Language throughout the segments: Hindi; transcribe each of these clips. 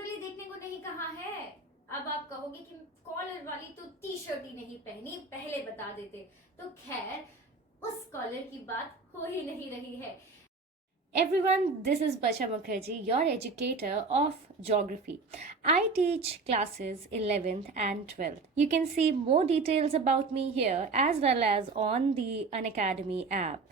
लिटरली देखने को नहीं कहा है। अब आप कहोगे कि कॉलर वाली तो टी शर्ट ही नहीं पहनी, पहले बता देते। तो खैर उस कॉलर की बात हो ही नहीं रही है। Everyone, this is Basha Mukherjee, your educator of geography. I teach classes 11th and 12th. You can see more details about me here as well as on the Unacademy app.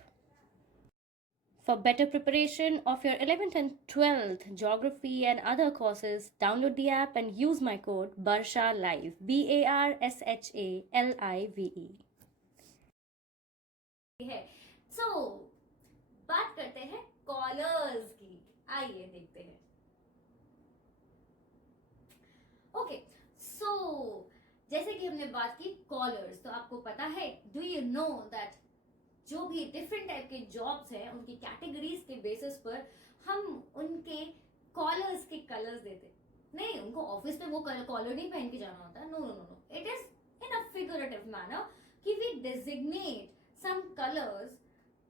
For better preparation of your 11th and 12th geography and other courses, download the app and use my code BARSHA LIVE, BARSHALIVE. है सो बात करते हैं कॉलर्स की। आइए देखते हैं। ओके सो जैसे कि हमने बात की कॉलर्स, तो आपको पता है, डू यू नो दैट जो भी डिफरेंट टाइप के जॉब्स हैं उनकी कैटेगरीज के बेसिस पर हम उनके कॉलर्स के कलर्स देते नहीं। उनको ऑफिस पे वो कॉलर नहीं पहन के जाना होता। No no no no, it is in a figurative manner कि we designate some colours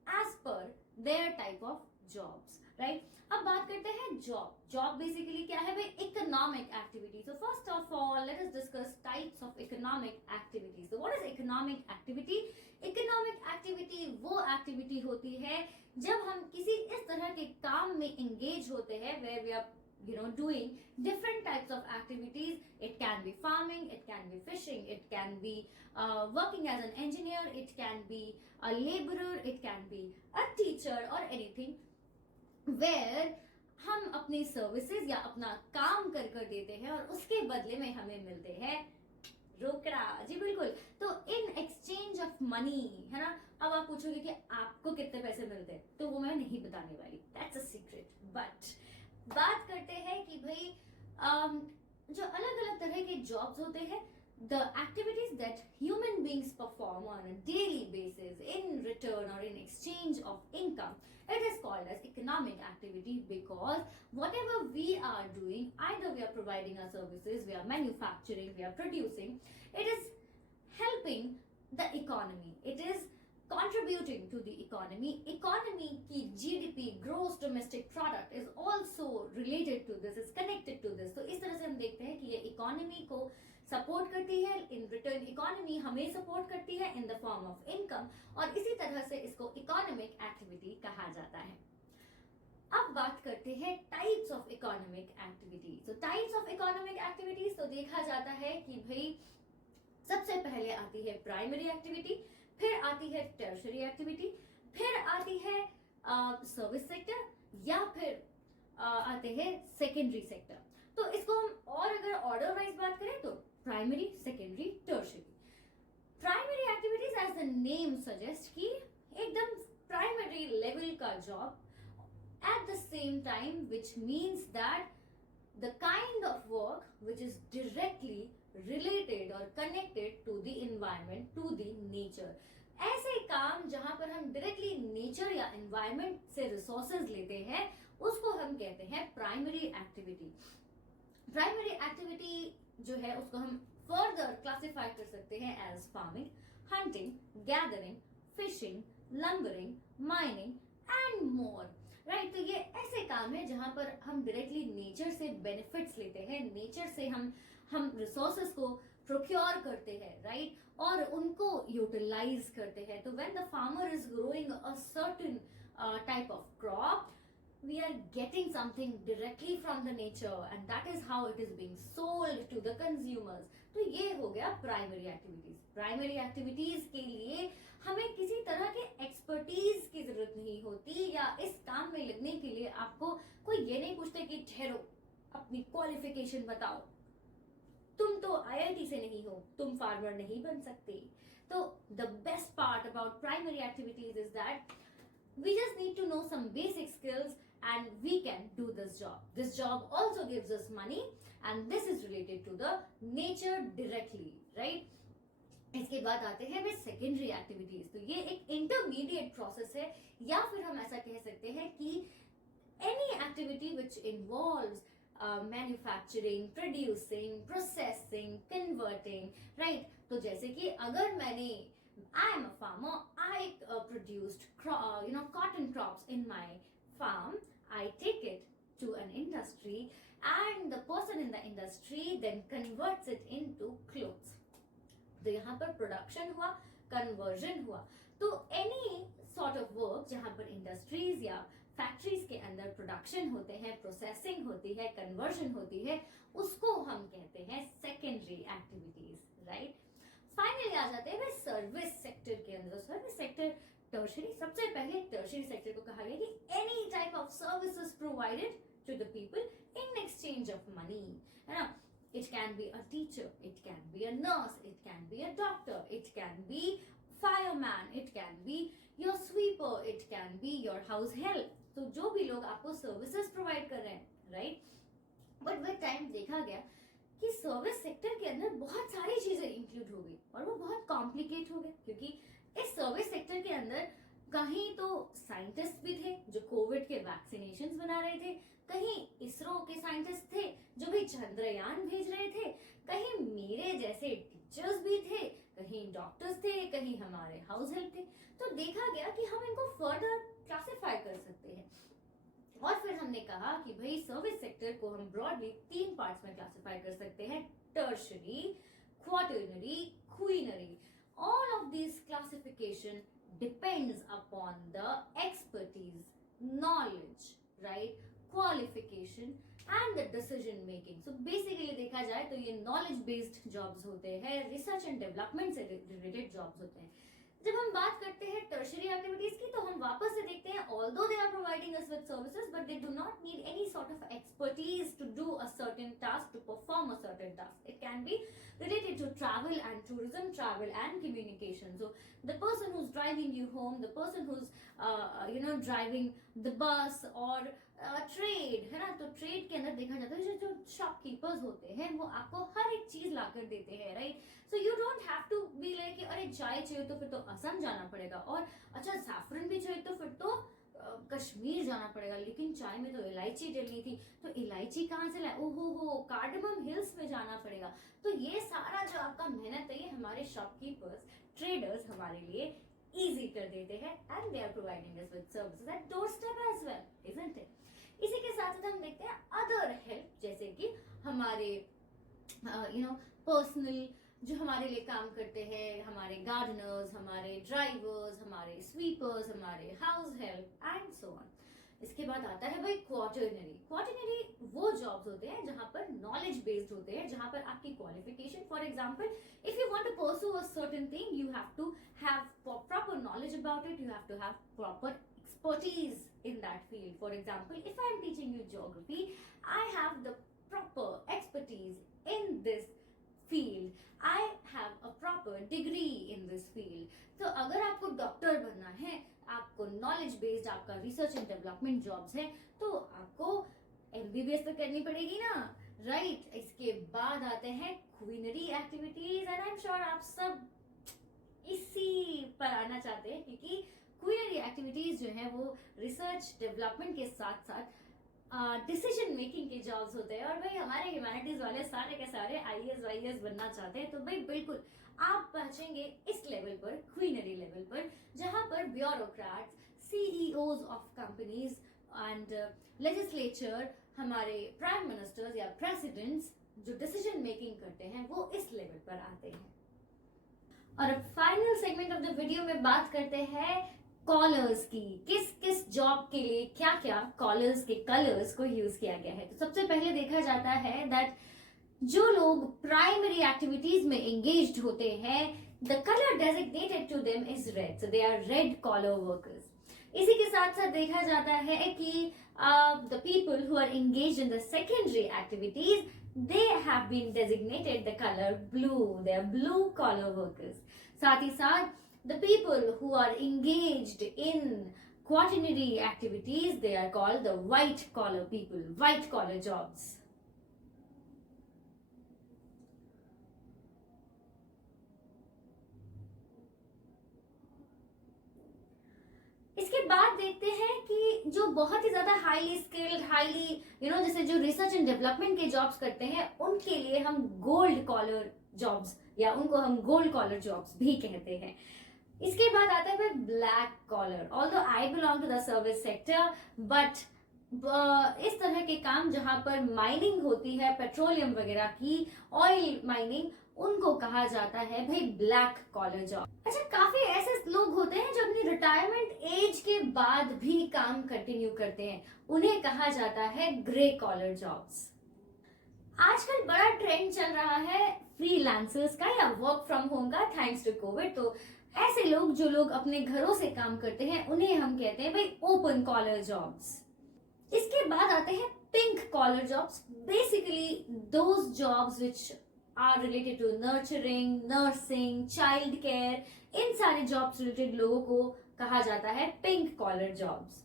as per their type of jobs, right. अब बात करते हैं जॉब। जॉब बेसिकली क्या है भाई? Economic activity. So first of all let us discuss types of economic activities. What is economic activity? Economic activity वो एक्टिविटी होती है जब हम किसी इस तरह के काम में एंगेज होते हैं where we are doing different types of activities. It can be farming, it can be fishing, it can be working as an engineer, it can be a laborer, it can be a teacher or anything where हम अपनी सर्विसेज या अपना काम कर कर देते हैं और उसके बदले में हमें मिलते हैं रोकड़ा। जी बिल्कुल। तो इन एक्सचेंज ऑफ मनी, है ना। अब आप पूछोगे कि आपको कितने पैसे मिलते हैं, तो वो मैं नहीं बताने वाली, दैट्स अ सीक्रेट। बट बात करते हैं कि भाई जो अलग अलग तरह के जॉब्स होते हैं, the activities that human beings perform on a daily basis in return or in exchange of income, it is called as economic activity, because whatever we are doing, either we are providing our services, we are manufacturing, we are producing, it is helping the economy, it is contributing to the economy. Economy की GDP, gross domestic product, is also related to this, is connected to this. तो इस तरह से हम देखते हैं कि ये इकोनॉमी को सपोर्ट करती है, इन रिटर्न इकोनॉमी हमें सपोर्ट करती है in the form of income, और इसी तरह से इसको इकोनॉमिक एक्टिविटी कहा जाता है। अब बात करते हैं टाइप्स ऑफ इकोनॉमिक एक्टिविटीज। तो टाइप्स ऑफ इकोनॉमिक एक्टिविटीज तो देखा जाता है कि भाई सबसे पहले आती है प्राइमरी एक्टिविटी, फिर आती है टर्शरी एक्टिविटी, फिर आती है सर्विस सेक्टर, या फिर आते हैं सेकेंडरी सेक्टर। तो इसको हम और अगर ऑर्डर वाइज बात करें तो primary, secondary, tertiary. Primary activities as the name suggest कि एकदम प्राइमरी लेवल का job, at the same time which means that the kind of work which is directly related or connected to the environment, to the nature. ऐसे काम जहां पर हम डायरेक्टली नेचर या एनवायरमेंट से रिसोर्सेज लेते हैं उसको हम कहते हैं प्राइमरी एक्टिविटी। प्राइमरी एक्टिविटी जो है उसको हम फर्दर क्लासिफाई कर सकते हैं as farming, hunting, gathering, fishing, lumbering, mining and more, right. तो ये ऐसे काम है जहां पर हम डायरेक्टली नेचर से बेनिफिट्स लेते हैं, नेचर से हम रिसोर्सेज को प्रोक्योर करते हैं, राइट, और उनको यूटिलाइज करते हैं। तो when the farmer is growing a certain type of crop, we are getting something directly from the nature and that is how it is being sold to the consumers. तो ये हो गया प्राइमरी एक्टिविटीज। प्राइमरी एक्टिविटीज के लिए हमें किसी तरह के एक्सपर्टीज की जरूरत नहीं होती, या इस काम में लगने के लिए आपको कोई ये नहीं पूछते कि ठहरो अपनी क्वालिफिकेशन बताओ, तुम तो IIT से नहीं हो, तुम फार्मर नहीं बन सकते। तो the best part about primary activities is that we just need to know some basic skills and we can do this job. This job also gives us money and this is related to the nature directly, right? इसके बाद आते हैं वे सेकेंडरी एक्टिविटीज। तो ये एक इंटरमीडिएट प्रोसेस है, या फिर हम ऐसा कह सकते हैं कि any activity which involves manufacturing, producing, processing, converting, right. तो जैसे कि अगर मैंने I am a farmer. I produced cotton crops in my farm. I take it to an industry and the person in the industry then converts it into clothes. तो यहाँ पर प्रोडक्शन हुआ, कन्वर्जन हुआ. तो एनी सॉर्ट ऑफ वर्क जहाँ पर इंडस्ट्रीज या फैक्ट्रीज के अंदर प्रोडक्शन होते हैं, प्रोसेसिंग होती है, कन्वर्जन होती है, उसको हम कहते हैं सेकेंडरी एक्टिविटीज, राइट. फाइनली आ जाते हैं सर्विस सेक्टर के अंदर. सर्विस सेक्टर टर्शरी, सबसे पहले टर्शरी सेक्टर को कहा गया कि any type of services provided to the people in exchange of money, है ना. It can be a teacher, it can be a nurse, it can be a doctor, it can be fireman, it can be your sweeper, it can be your house help. तो जो भी लोग आपको सर्विसेज प्रोवाइड कर रहे हैं, राइट. बट विद टाइम देखा गया कि सर्विस सेक्टर के अंदर बहुत सारी चीजें इंक्लूड हो गई और वो बहुत कॉम्प्लिकेट हो गए, क्योंकि इस सर्विस सेक्टर के अंदर कहीं तो साइंटिस्ट भी थे जो कोविड के वैक्सीनेशंस बना रहे थे, कहीं इसरो के साइंटिस्ट थे जो भी चंद्रयान भेज रहे थे, कहीं मेरे जैसे टीचर्स भी थे, कहीं डॉक्टर्स थे, कहीं हमारे हाउस हेल्प थे. तो देखा गया कि हम इनको फर्दर क्लासिफाई कर सकते हैं. और फिर हमने कहा कि भाई सर्विस सेक्टर को हम ब्रॉडली 3 पार्ट्स में क्लासिफाई कर सकते हैं: tertiary, quaternary, quinary. All of this classification depends upon the expertise, knowledge, right, qualification and the decision making. So basically देखा जाए तो ये knowledge based jobs होते हैं, research and development से related jobs होते हैं. जब हम बात करते हैं टर्शरी एक्टिविटीज की तो हम वापस से देखते हैं although they are providing us with services but they do not need any sort of expertise to do a certain task, to perform a certain task. It can be related to travel and tourism, travel and communication. So the person who's driving you home, the person who's driving the bus or trade, है ना. तो ट्रेड के अंदर देखा जाता है जो शॉपकीपर्स होते हैं वो आपको हर एक चीज लाकर देते हैं, right. So you don't have to be like अरे चाय चाहिए तो फिर तो असम जाना पड़ेगा, और अच्छा सैफरन भी चाहिए तो फिर तो कश्मीर जाना पड़ेगा, लेकिन चाय में तो इलायची डलनी थी तो इलायची कहाँ से लाए, ओहो कार्डमम हिल्स में जाना पड़ेगा. तो ये सारा जो आपका मेहनत है ये हमारे शॉपकीपर्स, ट्रेडर्स हमारे लिए इजी कर देते हैं, and they are providing us with services at doorstep as well, isn't it. इसी के साथ साथ हम देखते हैं अदर हेल्प, जैसे कि हमारे पर्सनल जो हमारे लिए काम करते हैं, हमारे गार्डनर्स, हमारे ड्राइवर्स, हमारे स्वीपर्स, हमारे house help and so on. इसके बाद आता है भाई क्वाटरनरी. क्वाटरनरी वो जॉब्स होते हैं जहां पर नॉलेज बेस्ड होते हैं, जहां पर आपकी qualification, for example if you want to pursue a certain thing you have to have proper knowledge about it, you have to have proper expertise in that field. For example, if I am teaching you geography, I have the proper expertise in this field. I have a proper degree in this field. तो अगर आपको डॉक्टर बनना है, आपको नॉलेज बेस्ड आपका रिसर्च एंड डेवलपमेंट जॉब्स है, तो आपको MBBS तो करनी पड़ेगी ना, राइट. इसके बाद आते हैं quinary activities, and I am sure आप सब इसी पर आना चाहते हैं, क्योंकि क्वीनरी एक्टिविटीज जो है वो रिसर्च डेवलपमेंट के साथ साथ डिसीजन मेकिंग के जॉब्स होते हैं. और भाई हमारे ह्यूमैनिटीज वाले सारे के सारे IAS वाईएएस बनना चाहते हैं, तो भाई बिल्कुल आप पहुंचेंगे इस लेवल पर, क्वीनरी लेवल पर, जहां पर bureaucrats, CEOs of companies and legislature, हमारे प्राइम मिनिस्टर्स या प्रेसिडेंट्स जो डिसीजन मेकिंग करते हैं वो इस लेवल पर आते हैं. और अब final segment of the video में बात करते हैं कॉलर्स की. किस किस जॉब के लिए क्या क्या कॉलर्स के कलर्स को यूज किया गया है. तो सबसे पहले देखा जाता है दैट जो लोग प्राइमरी एक्टिविटीज में एंगेज्ड होते हैं, the colour designated to them is red, so they are red collar workers. इसी के साथ साथ देखा जाता है कि the people who are engaged in the secondary activities, they have been designated the color blue, they are blue collar workers. साथ ही साथ the people who are engaged in quaternary activities, they are called the white collar people, white collar jobs. इसके बाद देखते हैं कि जो बहुत ही ज्यादा हाईली स्किल्ड, हाईली जैसे जो रिसर्च एंड डेवलपमेंट के जॉब्स करते हैं, उनके लिए हम गोल्ड कॉलर जॉब्स या उनको हम गोल्ड कॉलर जॉब्स भी कहते हैं. इसके बाद आता है black collar. Although I belong to the service sector, but इस तरह के काम जहां पर माइनिंग होती है पेट्रोलियम वगैरह की, ऑयल माइनिंग, उनको कहा जाता है भाई ब्लैक कॉलर जॉब। अच्छा, काफी ऐसे लोग होते हैं जो अपनी रिटायरमेंट एज के बाद भी काम कंटिन्यू करते हैं, उन्हें कहा जाता है ग्रे कॉलर जॉब्स। आजकल बड़ा ट्रेंड चल रहा है फ्रीलांसर्स का या वर्क फ्रॉम होम का, थैंक्स टू कोविड। तो ऐसे लोग जो लोग अपने घरों से काम करते हैं उन्हें हम कहते हैं भाई ओपन कॉलर जॉब्स। इसके बाद आते हैं pink collar jobs, basically those jobs which are related to nurturing, nursing, child care, इन सारे जॉब्स रिलेटेड लोगों को कहा जाता है पिंक कॉलर जॉब्स।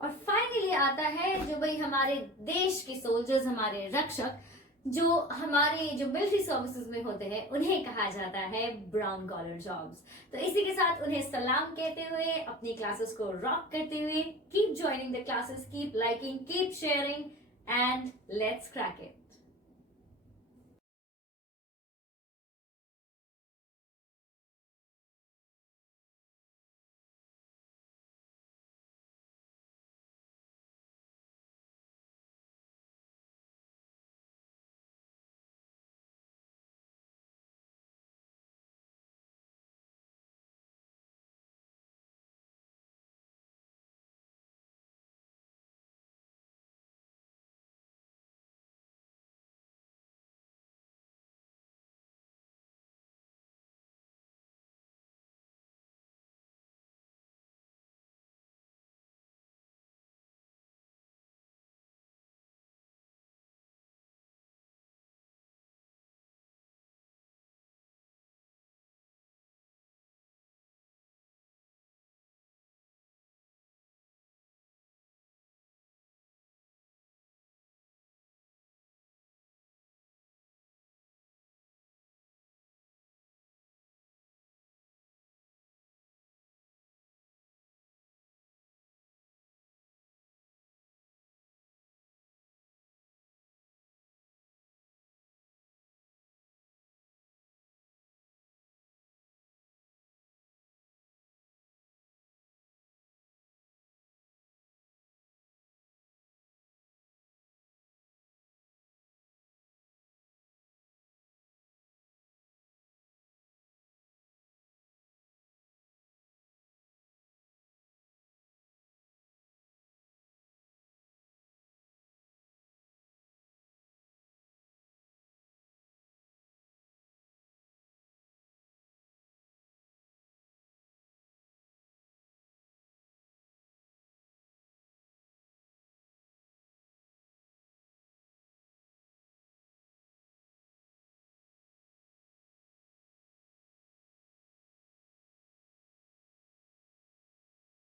और फाइनली आता है जो भाई हमारे देश के सोल्जर्स, हमारे रक्षक, जो हमारे जो मिलिट्री सर्विसेज में होते हैं, उन्हें कहा जाता है ब्राउन कॉलर जॉब्स। तो इसी के साथ उन्हें सलाम कहते हुए, अपनी क्लासेस को रॉक करते हुए, keep joining the classes, keep liking, keep sharing, and let's crack it.